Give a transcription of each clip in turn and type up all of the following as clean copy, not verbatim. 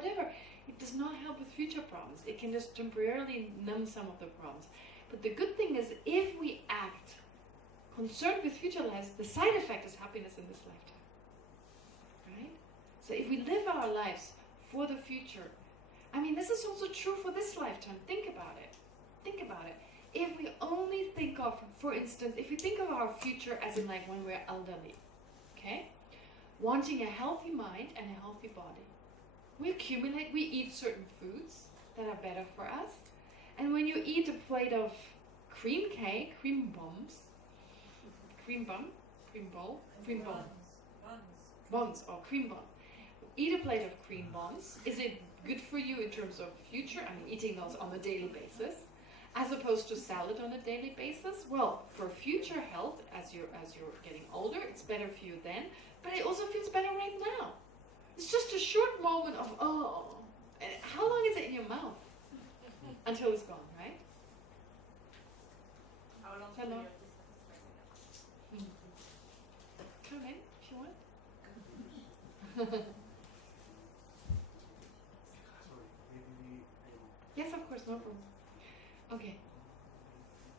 whatever. It does not help with future problems. It can just temporarily numb some of the problems. But the good thing is, if we act concerned with future lives, the side effect is happiness in this lifetime. Right? So if we live our lives for the future, I mean, this is also true for this lifetime. Think about it. Think about it. If we only think of, for instance, if we think of our future as in like when we're elderly, okay? Wanting a healthy mind and a healthy body. We accumulate, we eat certain foods that are better for us. And when you eat a plate of cream cake, cream bowl, or cream bun. Eat a plate of cream buns. Is it good for you in terms of future? I mean, eating those on a daily basis, as opposed to salad on a daily basis. Well, for future health, as you're getting older, it's better for you then. But it also feels better right now. It's just a short moment of and how long is it in your mouth until it's gone, right? How long? Hello. Come in if you want. Yes, of course, no problem. Okay.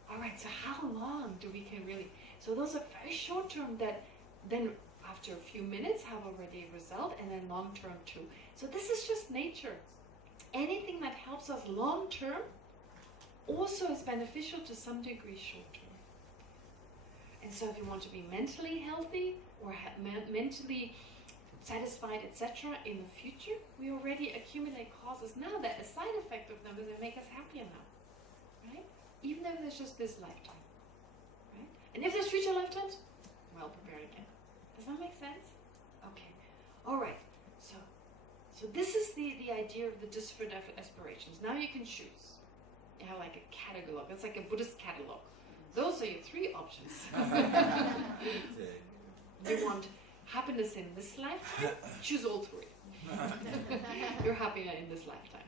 All right. So how long do we can really? So those are very short term that then after a few minutes have already a result, and then long term too. So this is just nature. Anything that helps us long term also is beneficial to some degree short term. And so if you want to be mentally healthy or mentally satisfied, etc. in the future, we already accumulate causes now that a side effect of them is they make us happier now. Right? Even though there's just this lifetime. Right? And if there's future lifetimes, well prepared again. Does that make sense? Okay. Alright. So this is the idea of the different aspirations. Now you can choose. You have like a catalog. It's like a Buddhist catalog. Those are your three options. You want happiness in this lifetime? Choose all three. You're happy in this lifetime.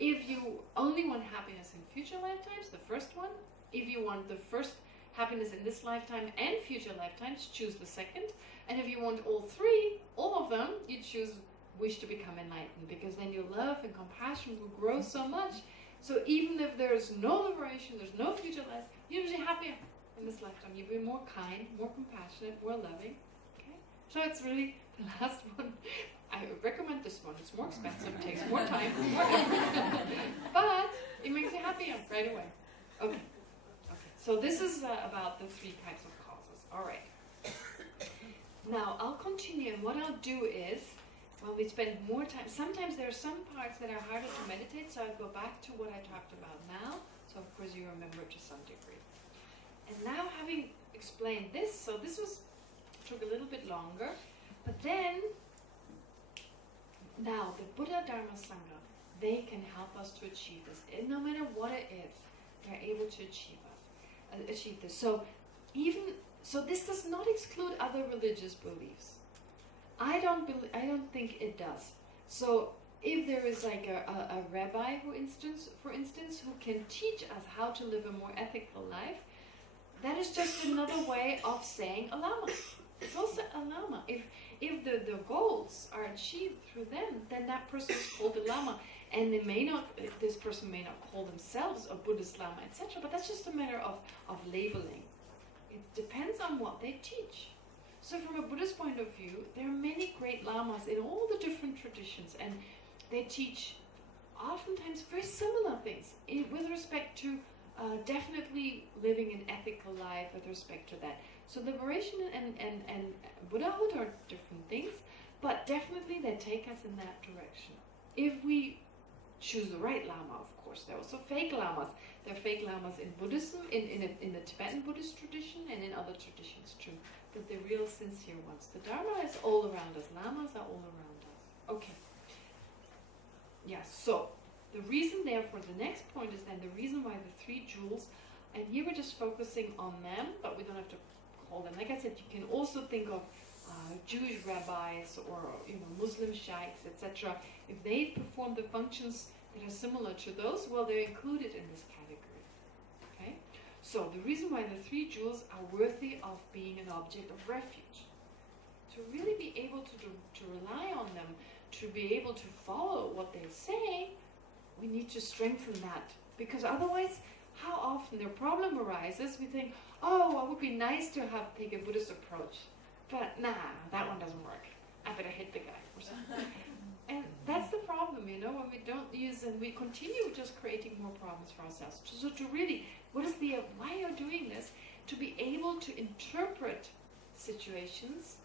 If you only want happiness in future lifetimes, the first one. If you want the first happiness in this lifetime and future lifetimes, choose the second. And if you want all three, all of them, you choose wish to become enlightened, because then your love and compassion will grow so much. So even if there's no liberation, there's no future life, you'll be happier in this lifetime. You'll be more kind, more compassionate, more loving. Okay? So it's really the last one. I recommend this one. It's more expensive, it takes more time, more effort. But it makes you happier right away. Okay. So this is about the three types of causes. Alright. Now I'll continue, and what I'll do is, well, we spend more time. Sometimes there are some parts that are harder to meditate, so I'll go back to what I talked about now. So of course you remember to some degree. And now, having explained this, so this took a little bit longer, but then now the Buddha Dharma Sangha, they can help us to achieve this. And no matter what it is, they're able to achieve this. So this does not exclude other religious beliefs. I don't think it does. So if there is like a rabbi, for instance, who can teach us how to live a more ethical life, that is just another way of saying a lama. It's also a lama. If the goals are achieved through them, then that person is called a lama. And this person may not call themselves a Buddhist lama, etc. But that's just a matter of labeling. It depends on what they teach. So from a Buddhist point of view, there are many great lamas in all the different traditions, and they teach oftentimes very similar things with respect to definitely living an ethical life with respect to that. So liberation and Buddhahood are different things, but definitely they take us in that direction. If we choose the right lama, of course. There are also fake lamas. There are fake lamas in Buddhism, in the Tibetan Buddhist tradition, and in other traditions too. But the real sincere ones. The Dharma is all around us. Lamas are all around us. Okay. Yeah, so the reason therefore, the next point is then the reason why the three jewels, and here we're just focusing on them, but we don't have to call them. Like I said, you can also think of Jewish rabbis or Muslim sheikhs, etc. If they perform the functions that are similar to those, well, they're included in this category. Okay? So the reason why the three jewels are worthy of being an object of refuge, to really be able to rely on them, to be able to follow what they say, we need to strengthen that. Because otherwise, how often their problem arises, we think, oh, it would be nice to take a Buddhist approach. But nah, that one doesn't work. I better hit the guy or something. And that's the problem, you know, when we don't use, and we continue just creating more problems for ourselves. So to really, why are you doing this? To be able to interpret situations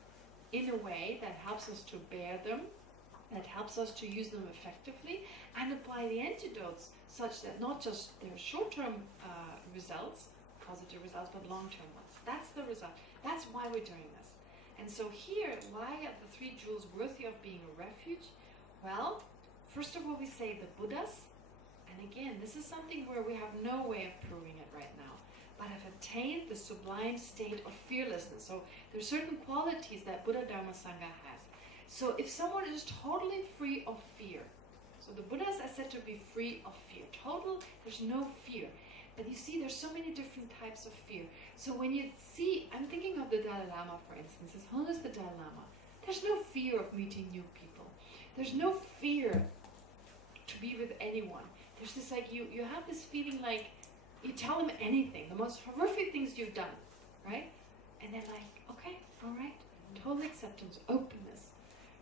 in a way that helps us to bear them, that helps us to use them effectively, and apply the antidotes such that not just their short-term results, positive results, but long-term ones. That's the result. That's why we're doing this. And so here, why are the 3 jewels worthy of being a refuge? Well, first of all, we say the Buddhas, and again, this is something where we have no way of proving it right now, but have attained the sublime state of fearlessness. So there are certain qualities that Buddha Dharma Sangha has. So if someone is totally free of fear, so the Buddhas are said to be free of fear. There's no fear. But you see, there's so many different types of fear. So when you see, I'm thinking of the Dalai Lama, for instance, His Holiness the Dalai Lama. There's no fear of meeting new people. There's no fear to be with anyone. There's this you have this feeling like you tell them anything, the most horrific things you've done, right? And they're like, okay, all right, total acceptance, openness.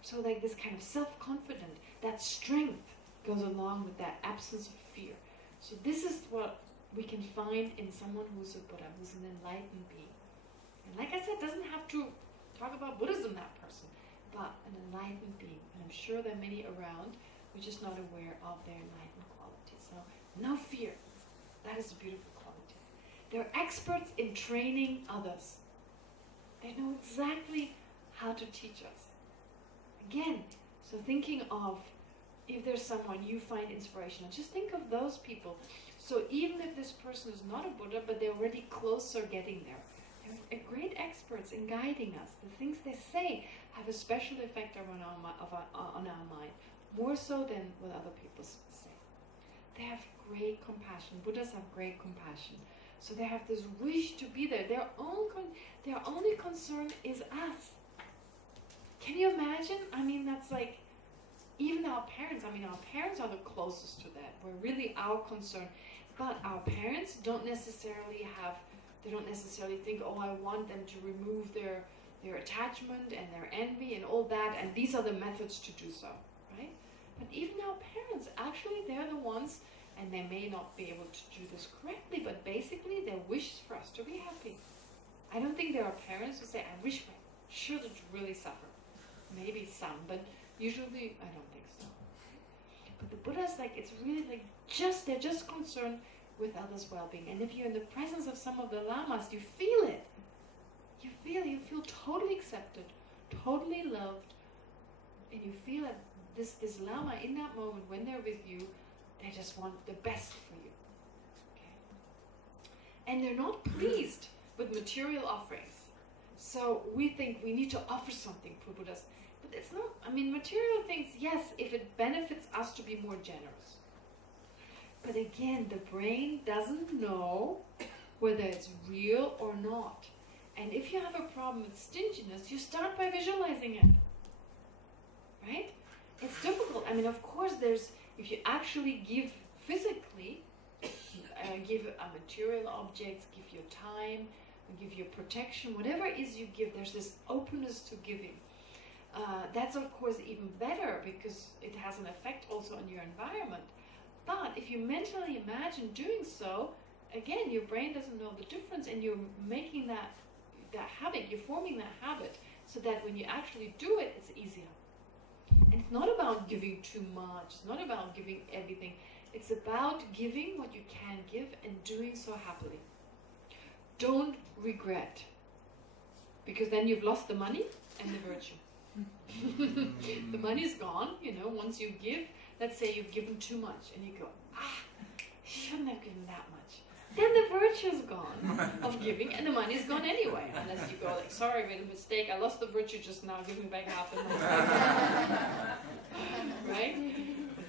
So like this kind of self-confident, that strength goes along with that absence of fear. So this is what we can find in someone who's a Buddha, who's an enlightened being. And like I said, doesn't have to talk about Buddhism, that person, but an enlightened being. And I'm sure there are many around, we're just not aware of their enlightened qualities. So no fear. That is a beautiful quality. They're experts in training others. They know exactly how to teach us. Again, so thinking of, if there's someone you find inspirational, just think of those people. So even if this person is not a Buddha, but they're already closer getting there, they're great experts in guiding us. The things they say have a special effect on our mind, more so than what other people say. They have great compassion. Buddhas have great compassion. So they have this wish to be there. Their only concern is us. Can you imagine? I mean, that's like, even our parents, our parents are the closest to that. We're really our concern. But our parents don't necessarily think, oh, I want them to remove their attachment and their envy and all that, and these are the methods to do so, right? But even our parents, actually, they're the ones, and they may not be able to do this correctly, but basically their wish is for us to be happy. I don't think there are parents who say, I wish my children to really suffer. Maybe some, but usually I don't think so. But the Buddha's it's really they're just concerned with others' well-being. And if you're in the presence of some of the lamas, you feel it. You feel totally accepted, totally loved, and you feel that this lama in that moment when they're with you, they just want the best for you. Okay? And they're not pleased with material offerings. So we think we need to offer something for Buddhas. But it's not, material things, yes, if it benefits us to be more generous. But again, the brain doesn't know whether it's real or not. And if you have a problem with stinginess, you start by visualizing it. Right? It's difficult. Of course, if you actually give physically, give material objects, give your time, give your protection, whatever it is you give, there's this openness to giving. That's of course even better because it has an effect also on your environment. But if you mentally imagine doing so, again, your brain doesn't know the difference, and you're making that habit, you're forming that habit, so that when you actually do it, it's easier. And it's not about giving too much, it's not about giving everything, it's about giving what you can give and doing so happily. Don't regret, because then you've lost the money and the virtue. The money's gone, once you give. Let's say you've given too much and you go, shouldn't have given that much. Then the virtue's gone of giving and the money's gone anyway. Unless you go sorry, I made a mistake, I lost the virtue just now, give me back half the money. Right?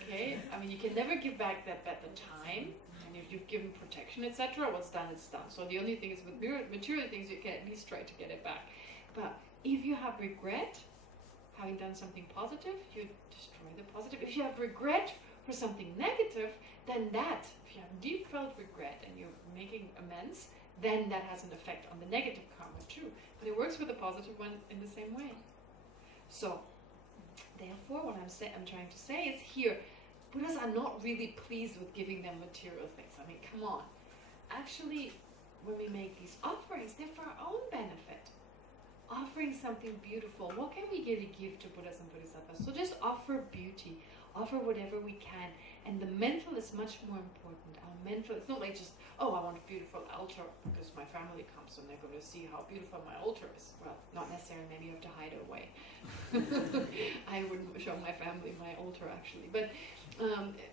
Okay? You can never give back that at the time. And if you've given protection, etc., what's done is done. So the only thing is with material things, you can at least try to get it back. But if you have regret, having done something positive, you destroy the positive. If you have regret for something negative, then that, if you have deep felt regret and you're making amends, then that has an effect on the negative karma too. But it works with the positive one in the same way. So, therefore, what I'm trying to say is here, Buddhas are not really pleased with giving them material things. I mean, come on. Actually, when we make these offerings, they're for our own benefit. Offering something beautiful. What can we really give to Buddhas and Bodhisattvas? So just offer beauty. Offer whatever we can. And the mental is much more important. Our mental, it's not like just, oh, I want a beautiful altar because my family comes and they're going to see how beautiful my altar is. Well, not necessarily. Maybe you have to hide it away. I wouldn't show my family my altar, actually. But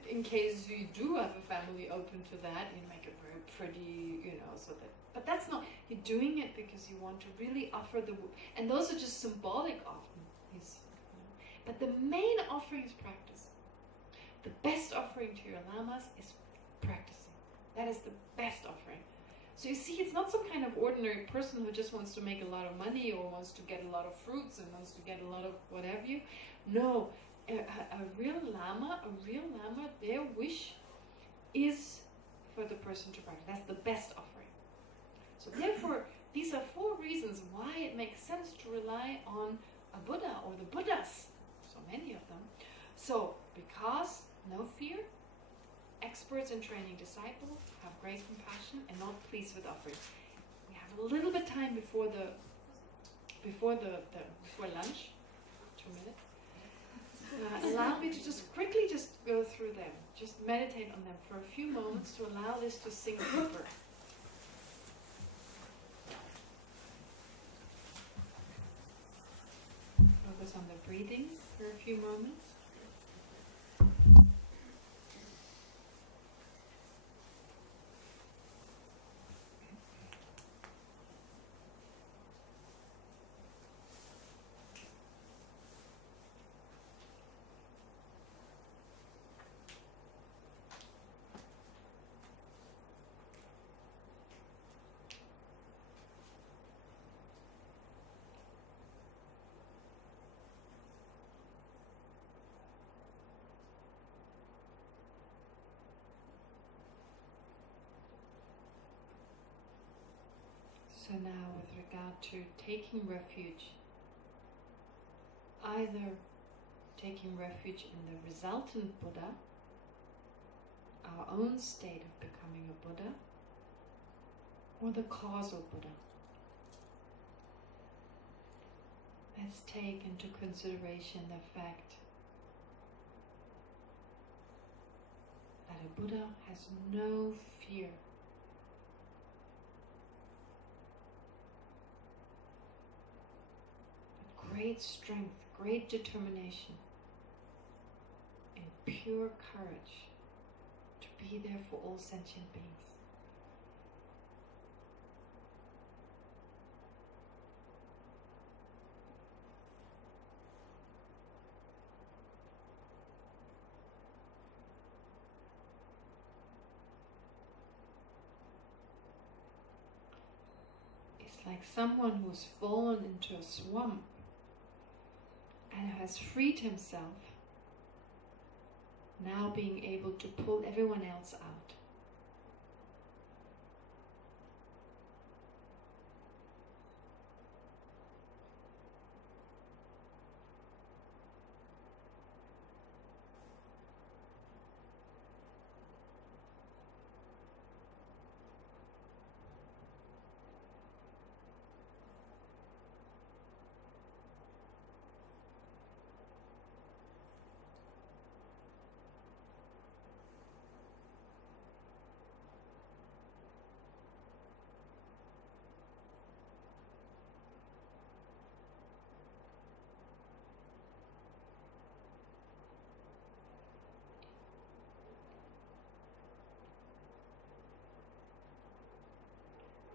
in case you do have a family open to that, you make it very pretty, so that. But that's not, you're doing it because you want to really offer and those are just symbolic often. But the main offering is practice. The best offering to your lamas is practicing. That is the best offering. So you see, it's not some kind of ordinary person who just wants to make a lot of money or wants to get a lot of fruits and wants to get a lot of what have you. No, a real lama, their wish is for the person to practice. That's the best offering. So therefore, these are 4 reasons why it makes sense to rely on a Buddha or the Buddhas, so many of them. So, because no fear, experts in training disciples, have great compassion, and not pleased with offerings. We have a little bit time before lunch, 2 minutes. Allow me to just quickly go through them, just meditate on them for a few moments to allow this to sink deeper. Focus on the breathing for a few moments. So now with regard to taking refuge, either taking refuge in the resultant Buddha, our own state of becoming a Buddha, or the causal Buddha. Let's take into consideration the fact that a Buddha has no fear. Great strength, great determination, and pure courage to be there for all sentient beings. It's like someone who's fallen into a swamp and has freed himself, now being able to pull everyone else out.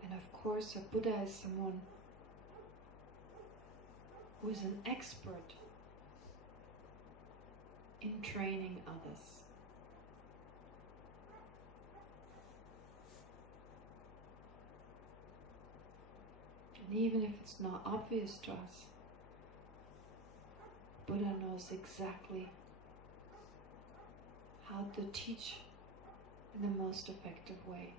And of course, a Buddha is someone who is an expert in training others. And even if it's not obvious to us, Buddha knows exactly how to teach in the most effective way.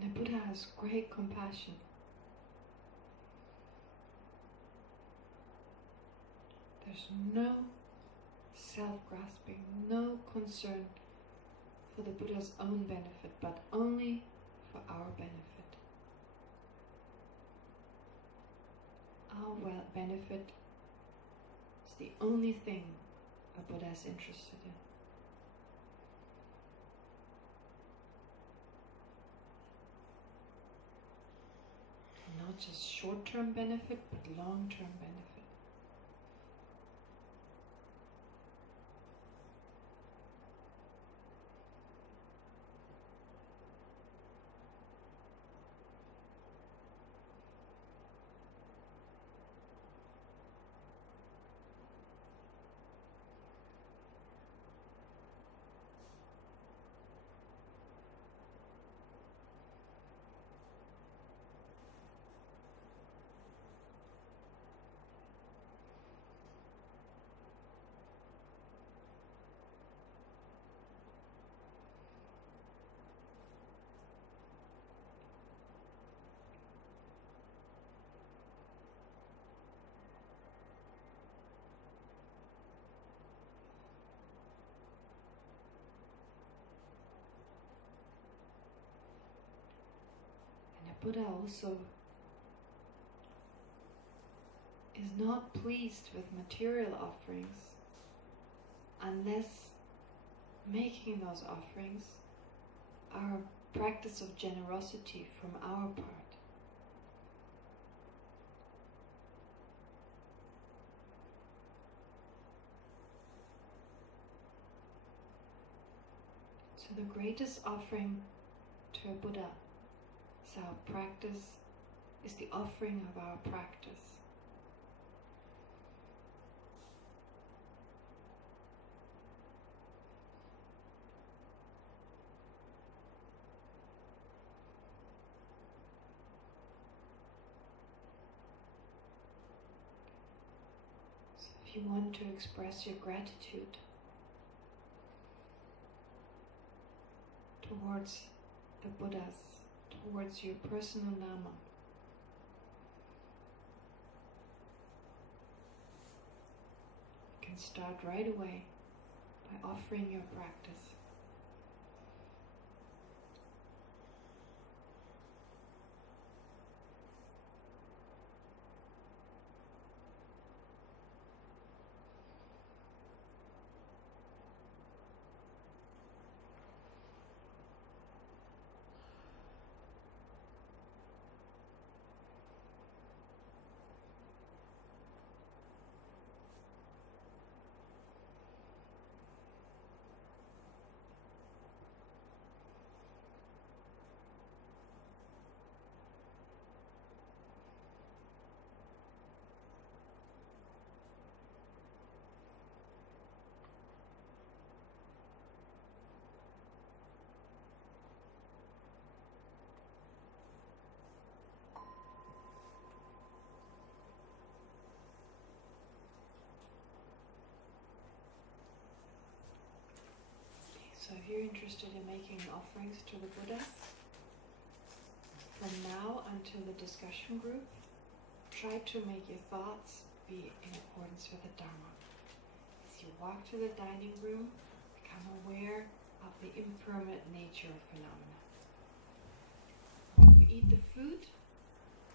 And the Buddha has great compassion. There's no self-grasping, no concern for the Buddha's own benefit, but only for our benefit. Our benefit is the only thing a Buddha is interested in. Not just short-term benefit, but long-term benefit. Buddha also is not pleased with material offerings unless making those offerings are a practice of generosity from our part. So the greatest offering to a Buddha is our practice, is the offering of our practice. So if you want to express your gratitude towards the Buddhas, towards your personal Nama, you can start right away by offering your practice. So if you're interested in making offerings to the Buddha, from now until the discussion group, try to make your thoughts be in accordance with the Dharma. As you walk to the dining room, become aware of the impermanent nature of phenomena. When you eat the food,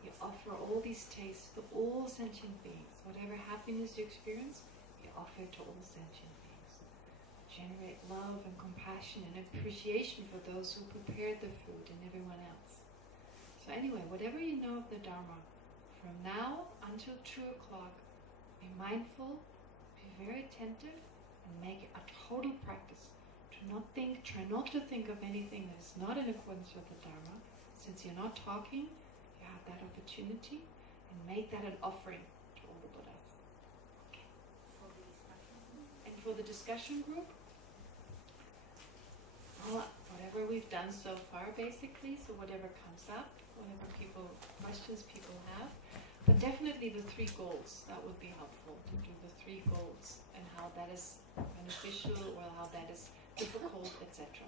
You offer all these tastes to all sentient beings. Whatever happiness you experience, you offer it to all sentient beings. Generate love and compassion and appreciation for those who prepared the food and everyone else. So anyway, whatever you know of the Dharma, from now until 2 o'clock, be mindful, be very attentive, and make it a total practice. Try not to think of anything that is not in accordance with the Dharma. Since you're not talking, you have that opportunity, and make that an offering to all the Buddhas. Okay. And for the discussion group, well, whatever we've done so far, basically, so whatever comes up, whatever questions people have, but definitely the 3 goals, that would be helpful, to do the 3 goals, and how that is beneficial, or how that is difficult, etc.